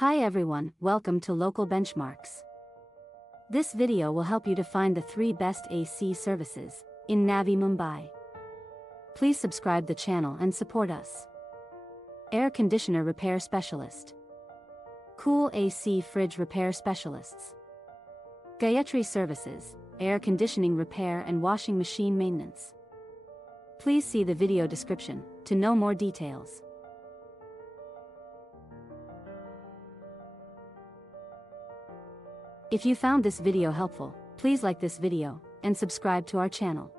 Hi everyone, welcome to Local Benchmarks. This video will help you to find the 3 best AC services in Navi Mumbai. Please subscribe the channel and support us. Air Conditioner Repair Specialist. Cool AC Fridge Repair Specialists. Gayatri Services, Air Conditioning Repair and Washing Machine Maintenance. Please see the video description to know more details. If you found this video helpful, please like this video and subscribe to our channel.